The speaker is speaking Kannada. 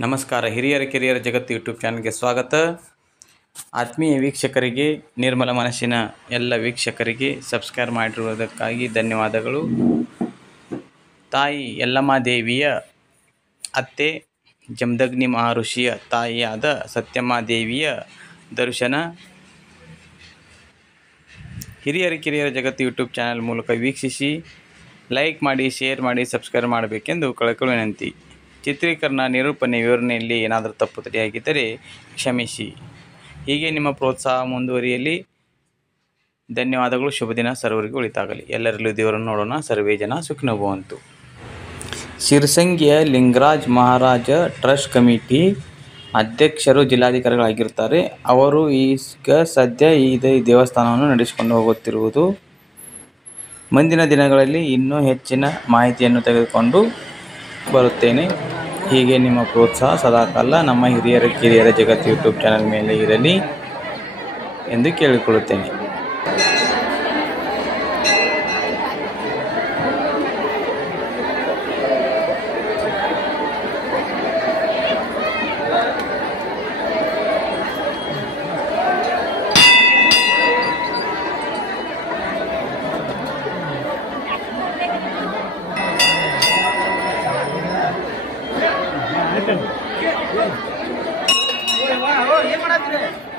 ನಮಸ್ಕಾರ. ಹಿರಿಯರ ಕಿರಿಯರ ಜಗತ್ತು ಯೂಟ್ಯೂಬ್ ಚಾನಲ್ಗೆ ಸ್ವಾಗತ. ಆತ್ಮೀಯ ವೀಕ್ಷಕರಿಗೆ, ನಿರ್ಮಲ ಮನಸ್ಸಿನ ಎಲ್ಲ ವೀಕ್ಷಕರಿಗೆ ಸಬ್ಸ್ಕ್ರೈಬ್ ಮಾಡಿರುವುದಕ್ಕಾಗಿ ಧನ್ಯವಾದಗಳು. ತಾಯಿ ಯಲ್ಲಮ್ಮ ದೇವಿಯ ಅತ್ತೆ ಜಮದಗ್ನಿ ಮಹರ್ಷಿಯ ತಾಯಿಯಾದ ಸತ್ಯಮ್ಮ ದೇವಿಯ ದರ್ಶನ ಹಿರಿಯರ ಕಿರಿಯರ ಜಗತ್ತು ಯೂಟ್ಯೂಬ್ ಚಾನಲ್ ಮೂಲಕ ವೀಕ್ಷಿಸಿ, ಲೈಕ್ ಮಾಡಿ, ಶೇರ್ ಮಾಡಿ, ಸಬ್ಸ್ಕ್ರೈಬ್ ಮಾಡಬೇಕೆಂದು ಕಳಕಳಿ ವಿನಂತಿ. ಚಿತ್ರೀಕರಣ, ನಿರೂಪಣೆ, ವಿವರಣೆಯಲ್ಲಿ ಏನಾದರೂ ತಪ್ಪು ತಡೆಯಾಗಿದ್ದರೆ ಕ್ಷಮಿಸಿ. ಹೀಗೆ ನಿಮ್ಮ ಪ್ರೋತ್ಸಾಹ ಮುಂದುವರಿಯಲಿ. ಧನ್ಯವಾದಗಳು. ಶುಭ ದಿನ. ಸರ್ವರಿಗೂ ಒಳಿತಾಗಲಿ. ಎಲ್ಲರಲ್ಲೂ ದೇವರನ್ನು ನೋಡೋಣ. ಸರ್ವೇ ಜನ ಸುಖಿನೋ ಭವಂತು. ಶಿರಸಂಗಿಯ ಲಿಂಗರಾಜ ಮಹಾರಾಜ ಟ್ರಸ್ಟ್ ಕಮಿಟಿ ಅಧ್ಯಕ್ಷರು ಜಿಲ್ಲಾಧಿಕಾರಿಗಳಾಗಿರುತ್ತಾರೆ. ಅವರು ಈಗ ಸದ್ಯ ಈ ದೇವಸ್ಥಾನವನ್ನು ನಡೆಸಿಕೊಂಡು ಹೋಗುತ್ತಿರುವುದು. ಮುಂದಿನ ದಿನಗಳಲ್ಲಿ ಇನ್ನೂ ಹೆಚ್ಚಿನ ಮಾಹಿತಿಯನ್ನು ತೆಗೆದುಕೊಂಡು ಬರುತ್ತೇನೆ. ಹೀಗೆ ನಿಮ್ಮ ಪ್ರೋತ್ಸಾಹ ಸದಾಕಾಲ ನಮ್ಮ ಹಿರಿಯರ ಕಿರಿಯರ ಜಗತ್ತು ಯೂಟ್ಯೂಬ್ ಚಾನಲ್ ಮೇಲೆ ಇರಲಿ ಎಂದು ಕೇಳಿಕೊಳ್ಳುತ್ತೇನೆ. ಏನ್ ಮಾಡತ್ತೀರಿ?